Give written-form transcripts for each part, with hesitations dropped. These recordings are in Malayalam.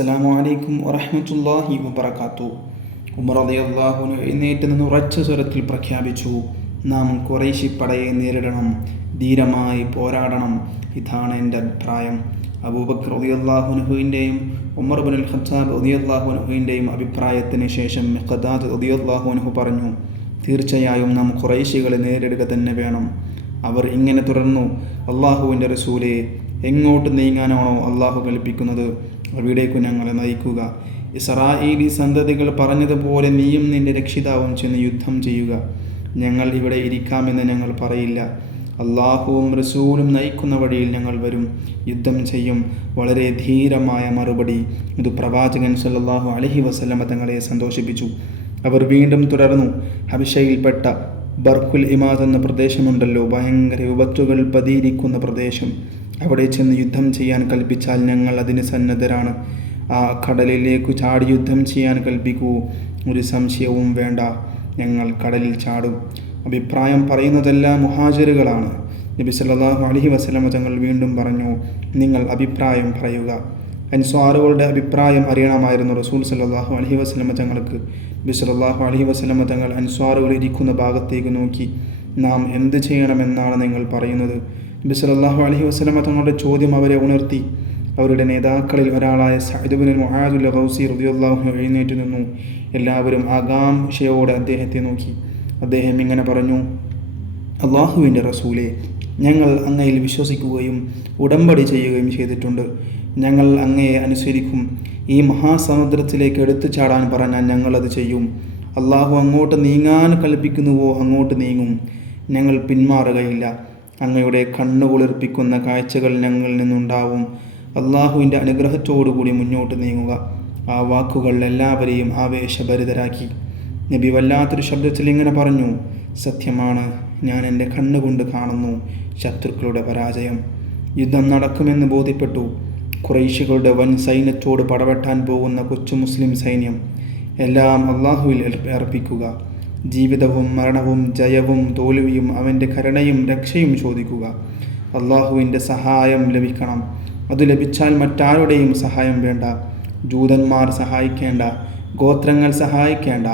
അസ്സലാമു അലൈക്കും വറഹ്മത്തുള്ളാഹി വബറകാതുഹു. ഉമർ റളിയല്ലാഹു അൻഹു എഴുന്നേറ്റ് നിന്ന് ഉറച്ച സ്വരത്തിൽ പ്രഖ്യാപിച്ചു, നാം ഖുറൈശി പടയെ നേരിടണം, ധീരമായി പോരാടണം. ഇതാണ് എൻ്റെ അഭിപ്രായം. അബൂബക്കർ റളിയല്ലാഹു അൻഹുവിൻ്റെയും ഉമർ ഇബ്നുൽ ഖത്താബ് റളിയല്ലാഹു അൻഹുവിൻ്റെയും അഭിപ്രായത്തിന് ശേഷം മിഖ്ദാദ് റളിയല്ലാഹു അൻഹു പറഞ്ഞു, തീർച്ചയായും നാം ഖുറൈശികളെ നേരിടുക തന്നെ വേണം. അവർ ഇങ്ങനെ തുടർന്നു, അള്ളാഹുവിൻ്റെ റസൂലേ, എങ്ങോട്ട് നീങ്ങാനാണോ അള്ളാഹു കൽപ്പിക്കുന്നത് അവിടേക്കു ഞങ്ങളെ നയിക്കുക. ഇസ്രായേലി സന്തതികൾ പറഞ്ഞതുപോലെ നീയും നിന്റെ രക്ഷിതാവും ചെന്ന് യുദ്ധം ചെയ്യുക. ഞങ്ങൾ ഇവിടെ ഇരിക്കാമെന്ന് ഞങ്ങൾ പറയില്ല. അള്ളാഹുവും റസൂലും നയിക്കുന്ന വഴിയിൽ ഞങ്ങൾ വരും, യുദ്ധം ചെയ്യും. വളരെ ധീരമായ മറുപടി. ഇത് പ്രവാചകൻ സല്ലല്ലാഹു അലൈഹി വസല്ലമ തങ്ങളെ സന്തോഷിപ്പിച്ചു. അവർ വീണ്ടും തുടർന്നു, ഹബശയിൽപ്പെട്ട ബർഖുൽ ഇമാദ് എന്ന പ്രദേശമുണ്ടല്ലോ, ഭയങ്കര വിപത്തുകൾ പതിയിരിക്കുന്ന പ്രദേശം. അവിടെ ചെന്ന് യുദ്ധം ചെയ്യാൻ കൽപ്പിച്ചാൽ ഞങ്ങൾ അതിന് സന്നദ്ധരാണ്. ആ കടലിലേക്ക് ചാടി യുദ്ധം ചെയ്യാൻ കൽപ്പിക്കൂ, ഒരു സംശയവും വേണ്ട, ഞങ്ങൾ കടലിൽ ചാടും. അഭിപ്രായം പറയുന്നതെല്ലാം മുഹാജിറുകളാണ്. നബി സല്ലല്ലാഹു അലൈഹി വസല്ലമ തങ്ങൾ വീണ്ടും പറഞ്ഞു, നിങ്ങൾ അഭിപ്രായം പറയുക. അൻസ്വാറുകളുടെ അഭിപ്രായം അറിയണമായിരുന്നു റസൂൽ സല്ലല്ലാഹു അലൈഹി വസല്ലമ തങ്ങൾക്ക്. നബി സല്ലല്ലാഹു അലൈഹി വസല്ലമ തങ്ങൾ അൻസ്വാറുകൾ ഇരിക്കുന്ന ഭാഗത്തേക്ക് നോക്കി, നാം എന്ത് ചെയ്യണമെന്നാണ് നിങ്ങൾ പറയുന്നത്? നബി സല്ലല്ലാഹു അലൈഹി വസല്ലമ തങ്ങളുടെ ചോദ്യം അവരെ ഉണർത്തി. അവരുടെ നേതാക്കളിൽ ഒരാളായ സഅദ് ഇബ്നുൽ മുആദ് ഗൗസി റളിയല്ലാഹു അൻഹു എഴുന്നേറ്റ് നിന്നു. എല്ലാവരും ആകാംക്ഷയോടെ അദ്ദേഹത്തെ നോക്കി. അദ്ദേഹം ഇങ്ങനെ പറഞ്ഞു, അള്ളാഹുവിൻ്റെ റസൂലേ, ഞങ്ങൾ അങ്ങയിൽ വിശ്വസിക്കുകയും ഉടമ്പടി ചെയ്യുകയും ചെയ്തിട്ടുണ്ട്. ഞങ്ങൾ അങ്ങയെ അനുസരിക്കും. ഈ മഹാസമുദ്രത്തിലേക്ക് എടുത്തു ചാടാൻ പറഞ്ഞാൽ ഞങ്ങളത് ചെയ്യും. അള്ളാഹു അങ്ങോട്ട് നീങ്ങാൻ കൽപ്പിക്കുന്നുവോ അങ്ങോട്ട് നീങ്ങും. ഞങ്ങൾ പിന്മാറുകയില്ല. അങ്ങയുടെ കണ്ണുകുളിർപ്പിക്കുന്ന കാഴ്ചകൾ ഞങ്ങളിൽ നിന്നുണ്ടാവും. അള്ളാഹുവിൻ്റെ അനുഗ്രഹത്തോടുകൂടി മുന്നോട്ട് നീങ്ങുക. ആ വാക്കുകൾ എല്ലാവരെയും ആവേശഭരിതരാക്കി. നബി വല്ലാത്തൊരു ശബ്ദത്തിൽ ഇങ്ങനെ പറഞ്ഞു, സത്യമാണ്, ഞാൻ എൻ്റെ കണ്ണുകൊണ്ട് കാണുന്നു ശത്രുക്കളുടെ പരാജയം. യുദ്ധം നടക്കുമെന്ന് ബോധ്യപ്പെട്ടു. ഖുറൈശികളുടെ വൻ സൈന്യത്തോട് പടവെട്ടാൻ പോകുന്ന കൊച്ചു മുസ്ലിം സൈന്യം. എല്ലാം അള്ളാഹുവിൽ അർപ്പിക്കുക. ജീവിതവും മരണവും ജയവും തോൽവിയും അവൻ്റെ കരുണയും രക്ഷയും ചോദിക്കുക. അള്ളാഹുവിൻ്റെ സഹായം ലഭിക്കണം. അത് ലഭിച്ചാൽ മറ്റാരുടെയും സഹായം വേണ്ട. ജൂതന്മാർ സഹായിക്കേണ്ട, ഗോത്രങ്ങൾ സഹായിക്കേണ്ട.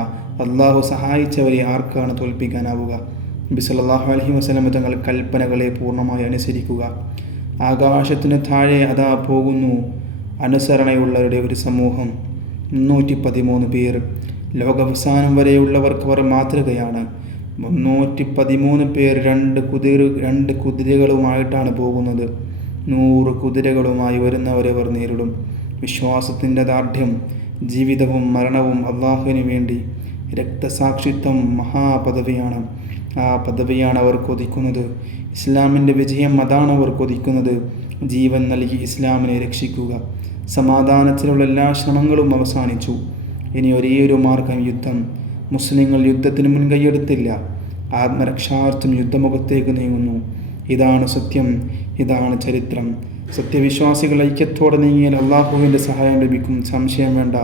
അള്ളാഹു സഹായിച്ചവരെ ആർക്കാണ് തോൽപ്പിക്കാനാവുക? നബി സല്ലല്ലാഹു അലൈഹി വസല്ലം തങ്ങൾ കൽപ്പനകളെ പൂർണ്ണമായി അനുസരിക്കുക. ആകാശത്തിന് താഴെ അതാ പോകുന്നു അനുസരണയുള്ളവരുടെ ഒരു സമൂഹം, 313 പേർ. ലോകാവസാനം വരെയുള്ളവർക്ക് അവർ മാതൃകയാണ്. 313 പേർ രണ്ട് കുതിരകളുമായിട്ടാണ് പോകുന്നത്. 100 കുതിരകളുമായി വരുന്നവരെ അവർ നേരിടും. വിശ്വാസത്തിൻ്റെ ദാർഢ്യം, ജീവിതവും മരണവും അള്ളാഹുവിന് വേണ്ടി. രക്തസാക്ഷിത്വം മഹാപദവിയാണ്. ആ പദവിയാണ് അവർ കൊതിക്കുന്നത്. ഇസ്ലാമിൻ്റെ വിജയം അതാണ് അവർ കൊതിക്കുന്നത്. ജീവൻ നൽകി ഇസ്ലാമിനെ രക്ഷിക്കുക. സമാധാനത്തിലുള്ള എല്ലാ ശ്രമങ്ങളും അവസാനിച്ചു. ഇനി ഒരേയൊരു മാർഗം യുദ്ധം. മുസ്ലിങ്ങൾ യുദ്ധത്തിന് മുൻകൈയെടുത്തില്ല. ആത്മരക്ഷാർത്ഥം യുദ്ധമുഖത്തേക്ക് നീങ്ങുന്നു. ഇതാണ് സത്യം, ഇതാണ് ചരിത്രം. സത്യവിശ്വാസികൾ ഐക്യത്തോടെ നീങ്ങിയാൽ അള്ളാഹുവിൻ്റെ സഹായം ലഭിക്കും. സംശയം വേണ്ട,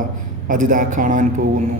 അതിതാ കാണാൻ പോകുന്നു.